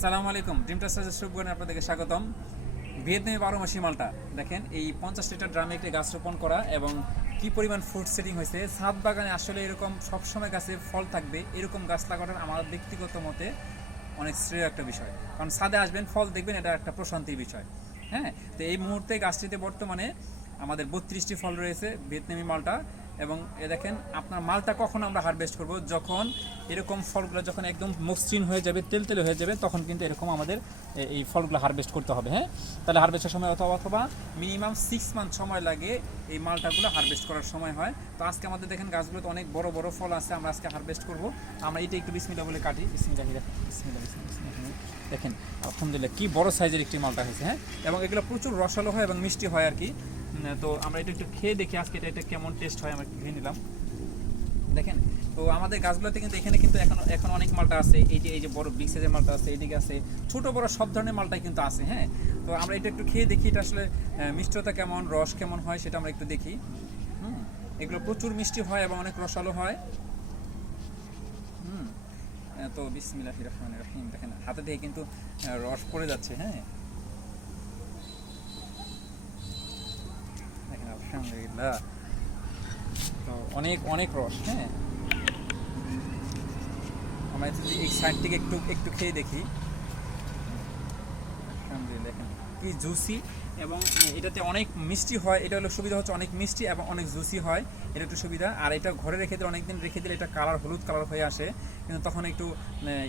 সালামু আলাইকুম, ড্রিম টাস্টার শুভগণে আপনাদেরকে স্বাগতম। ভিয়েতনামি 12 মাসি মালটা দেখেন, এই 50 লিটার ড্রামে একটি গাছ রোপণ করা এবং কি পরিমাণ ফ্রুট সেটিং হয়েছে। ছাদ বাগানে আসলে এরকম সবসময় গাছে ফল থাকবে, এরকম গাছ লাগানোর আমার ব্যক্তিগত মতে অনেক শ্রেয় একটা বিষয়। কারণ ছাদে আসবেন, ফল দেখবেন, এটা একটা প্রশান্তির বিষয়। হ্যাঁ, তো এই মুহূর্তে গাছটিতে বর্তমানে আমাদের 32টি ফল রয়েছে ভিয়েতনামি মালটা। এবং এ দেখেন, আপনার মালটা কখন আমরা হারভেস্ট করব, যখন এরকম ফলগুলো যখন একদম মসৃণ হয়ে যাবে, তেলতেলে হয়ে যাবে, তখন কিন্তু এরকম আমাদের এই ফলগুলো হারভেস্ট করতে হবে। হ্যাঁ, তাহলে হারভেস্টের সময় অথবা মিনিমাম 6 মান্থ সময় লাগে এই মালটাগুলো হারভেস্ট করার সময় হয়। তো আজকে আমাদের দেখেন গাছগুলোতে অনেক বড় বড় ফল আছে, আমরা আজকে হারভেস্ট করব। আমরা এটা একটু বিসমিল্লাহ বলে কাটি। বিসমিল্লাহ বিসমিল্লাহ বিসমিল্লাহ। দেখেন আলহামদুলিল্লাহ কি বড় সাইজের একটি মালটা হয়েছে। হ্যাঁ, এবং এগুলো প্রচুর রসালো হয় এবং মিষ্টি হয় আর কি। তো আমরা এটা একটু খেয়ে দেখি আজকে এটা কেমন টেস্ট হয়। আমরা একটু খেয়ে নিলাম। দেখেন, তো আমাদের গাছগুলোতে কিন্তু এখানে কিন্তু এখন অনেক মালটা আছে। এই যে বড় বিগ সাইজের মালটা আছে, এইদিকে আছে ছোট বড় সব ধরনের মালটাই কিন্তু আছে। হ্যাঁ, তো আমরা এটা একটু খেয়ে দেখি, এটা আসলে মিষ্টতা কেমন, রস কেমন হয় সেটা আমরা একটু দেখি। এগুলো প্রচুর মিষ্টি হয় এবং অনেক রসালো হয়। হুম তো বিসমিল্লাহির রহমানির রহিম। দেখেন হাতে দিয়ে কিন্তু রস পড়ে যাচ্ছে। হ্যাঁ, দেখেন আলহামদুলিল্লাহ, তো অনেক অনেক রস। হ্যাঁ, আমরা যদি এই সাইড থেকে একটু একটু খেয়ে দেখি। আলহামদুলিল্লাহ, দেখেন কি জুসি এবং এটাতে অনেক মিষ্টি হয়। এটা হলো সুবিধা, হচ্ছে অনেক মিষ্টি এবং অনেক জুসি হয়, এটা একটু সুবিধা। আর এটা ঘরে রেখে দিলে, অনেকদিন রেখে দিলে এটা কালার হলুদ কালার হয়ে আসে, কিন্তু তখন একটু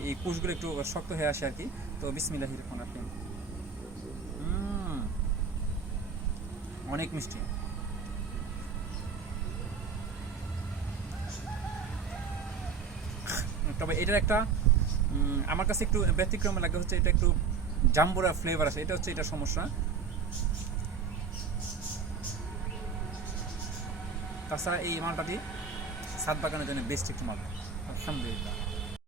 এই কুশগুলো একটু শক্ত হয়ে আসে আর কি। তো বিসমিল্লাহির রহমানির রহিম। অনেক মিষ্টি। তবে এটার একটা আমার কাছে একটু ব্যতিক্রম লাগে, হচ্ছে এটা একটু জাম্বুরা ফ্লেভার আছে, এটা হচ্ছে এটা সমস্যা। তাছাড়া এই মালটা দিয়ে ছাদ বাগানের জন্য বেস্ট একটি মাল। আলহামদুলিল্লাহ।